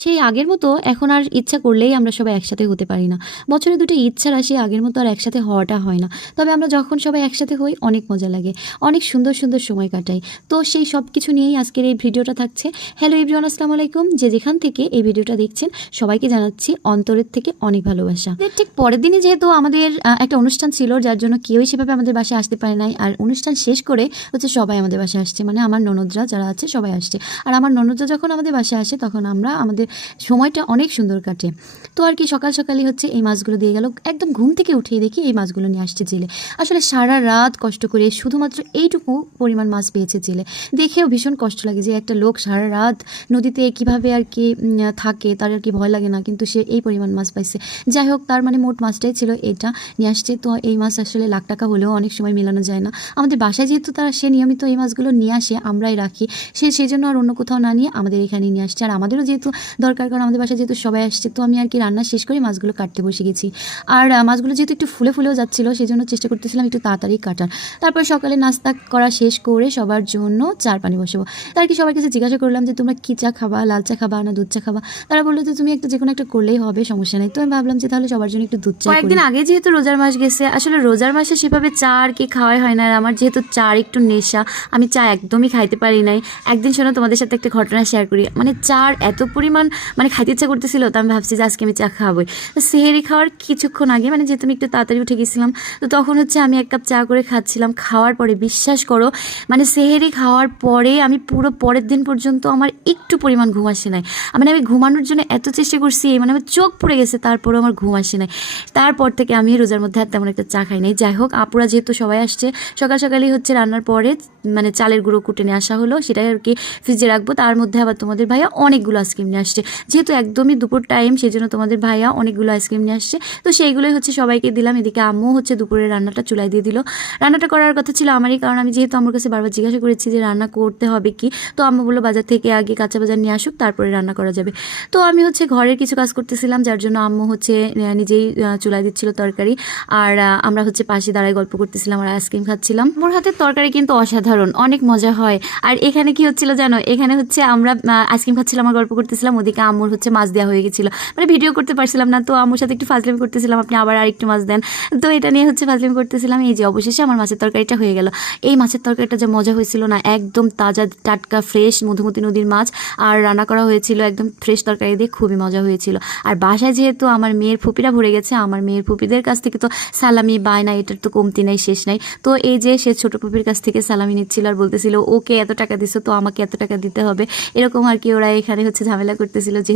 সেই আগের মতো এখন আর ইচ্ছা করলেই আমরা সবাই একসাথে হতে পারি না। বছরে ২ টা ঈদ ছাড়া সেই আগের মতো আর একসাথে হওয়াটা হয় না। তবে আমরা যখন সবাই একসাথে হই অনেক মজা লাগে। অনেক সুন্দর, সুন্দর সময় কাটাই। তো সেই সবকিছু নিয়েই আজকের এই ভিডিওটা থাকছে। হ্যালো এভরিওয়ান, আসসালামু আলাইকুম। যে যেখান থেকে এই ভিডিওটা দেখছেন সবাইকে জানাচ্ছি অন্তরের থেকে অনেক ভালোবাসা। ঠিক পরের দিনই যেহেতু আমাদের একটা অনুষ্ঠান ছিল, যার জন্য কেউই সেভাবে আমাদের বাসায় আসতে পারে নাই। আর অনুষ্ঠান শেষ করে হচ্ছে সবাই আমাদের বাসায় আসছে। মানে আমার ননদরা যারা আছে সবাই আসছে। আর আমার ননদরা যখন আমাদের বাসায় আসে তখন আমরা আমাদের সময়টা অনেক সুন্দর কাটে। তো আর কি সকাল সকালই হচ্ছে এই মাছগুলো দিয়ে গেল। একদম ঘুম থেকে উঠেই দেখি এই মাছগুলো নিয়ে আসছে জেলে। আসলে সারা রাত কষ্ট করে শুধুমাত্র এইটুকু পরিমাণ মাছ পেয়েছে জেলে। দেখেও ভীষণ কষ্ট লাগে যে একটা লোক সারা রাত নদীতে কিভাবে আর কি থাকে, তার আর কি ভয় লাগে না, কিন্তু সে এই পরিমাণ মাছ পাইছে। যাই হোক, তার মানে মোট মাছটাই ছিল এটা নিয়ে আসছে। তো এই মাছ আসলে লাখ টাকা হলেও অনেক সময় মেলানো যায় না। আমাদের বাসায় যেহেতু সে নিয়মিত এই মাছগুলো নিয়ে আসে, আমরাই রাখি, সেই জন্য আর অন্য কোথাও না নিয়ে আমাদের এখানেই নিয়ে আসছে। আর আমাদেরও যেহেতু দরকার, কারণ আমাদের বাসায় যেহেতু সবাই আসছে, তো আমি আর কি রান্না শেষ করে মাছগুলো কাটতে বসে গেছি। আর মাছগুলো যেহেতু একটু ফুলেও যাচ্ছিলো, সেই জন্য চেষ্টা করতেছিলাম একটু তাড়াতাড়ি কাটার। তারপর সকালে নাস্তা করা শেষ করে সবার জন্য চার পানি বসাবো। তার কি সবার কাছে জিজ্ঞাসা করলাম যে তোমরা কী চা খাবা, লাল চা খাবা না দুধ চা খাবা? তারা বললো যে তুমি একটা যে কোনো একটা করলেই হবে, সমস্যা নেই। তো আমি ভাবলাম যে তাহলে সবার জন্য একটু দুধ চা। কয়েকদিন আগে যেহেতু রোজার মাস গেছে, আসলে রোজার মাসে সেভাবে চা আর কি খাওয়াই হয় না। আর আমার যেহেতু চার একটু নেশা, আমি চা একদমই খাইতে পারি নাই। একদিন শোনো তোমাদের সাথে একটা ঘটনা শেয়ার করি। মানে চার এত পরিমাণ খাইতে ইচ্ছা করতেছিল, তো আমি ভাবছি যে আজকে আমি চা খাওয়াবই। তো সেহেরি খাওয়ার কিছুক্ষণ আগে, যেহেতু আমি একটু তাড়াতাড়ি উঠে গেছিলাম, তো তখন হচ্ছে আমি 1 কাপ চা করে খাচ্ছিলাম। খাওয়ার পরে বিশ্বাস করো, সেহেরি খাওয়ার পরে আমি পুরো পরের দিন পর্যন্ত আমার একটু পরিমাণ ঘুম আসে নাই। আমি ঘুমানোর জন্য এত চেষ্টা করছি, আমার চোখ পড়ে গেছে, তারপরেও আমার ঘুম আসে নাই। তারপর থেকে আমি রোজার মধ্যে আর তেমন একটা চা খাই নাই। যাই হোক, আপুরা যেহেতু সবাই আসছে, সকাল সকালই হচ্ছে রান্নার পরে চালের গুঁড়ো কুটে নিয়ে আসা হলো, সেটাই আর কি ফ্রিজে রাখবো। তার মধ্যে আবার তোমাদের ভাইয়া অনেকগুলো আইসক্রিম নিয়ে আসছে। যেহেতু একদমই দুপুর টাইম, সেই জন্য তোমাদের ভাইয়া অনেকগুলো আইসক্রিম নিয়ে আসছে। তো সেইগুলোই হচ্ছে সবাইকে দিলাম। এদিকে আম্মু হচ্ছে দুপুরের রান্নাটা চুলায় দিয়ে দিল। রান্নাটা করার কথা ছিল আমারই, কারণ আমি যেহেতু আমার কাছে বারবার জিজ্ঞাসা করেছি যে রান্না করতে হবে কি, তো আম্মু বললো বাজার থেকে আগে কাঁচা বাজার নিয়ে আসুক, তারপরে রান্না করা যাবে। তো আমি হচ্ছে ঘরের কিছু কাজ করতেছিলাম, যার জন্য আম্মু হচ্ছে নিজেই চুলায় দিচ্ছিল তরকারি। আর আমরা হচ্ছে পাশে দাঁড়ায় গল্প করতেছিলাম আর আইসক্রিম খাচ্ছিলাম। মোর হাতের তরকারি কিন্তু অসাধারণ, অনেক মজা হয়। আর এখানে কি হচ্ছিল জানো, এখানে হচ্ছে আমরা আইসক্রিম খাচ্ছিলাম আর গল্প করতেছিলাম, ওদিকে আম্মুর হচ্ছে মাছ দেওয়া হয়ে গেছিলো। ভিডিও করতে পারছিলাম না, তো আম্মুর সাথে একটু ফাজলামি করতেছিলাম, আপনি আবার আরেকটু মাছ দেন। তো এটা নিয়ে হচ্ছে ফাজলামি করতেছিলাম। এই যে অবশেষে আমার মাছের তরকারিটা হয়ে গেল। এই মাছের তরকারিটা যে মজা হয়েছিল না, একদম তাজা টাটকা ফ্রেশ মধুমতি নদীর মাছ, আর রান্না করা হয়েছিল একদম ফ্রেশ তরকারি দিয়ে, খুবই মজা হয়েছিল। আর বাসায় যেহেতু আমার মেয়ের ফুপিরা ভরে গেছে, আমার মেয়ের ফুপিদের কাছ থেকে তো সালামি বায়না এটার তো কমতি নাই, শেষ নাই। তো এই যে সে ছোট ফুপির কাছ থেকে সালামি নিচ্ছিল আর বলতেছিল ওকে এত টাকা দিছো, তো আমাকে এত টাকা দিতে হবে, এরকম আর কি ওরা এখানে হচ্ছে ঝামেলা করতেছিল যে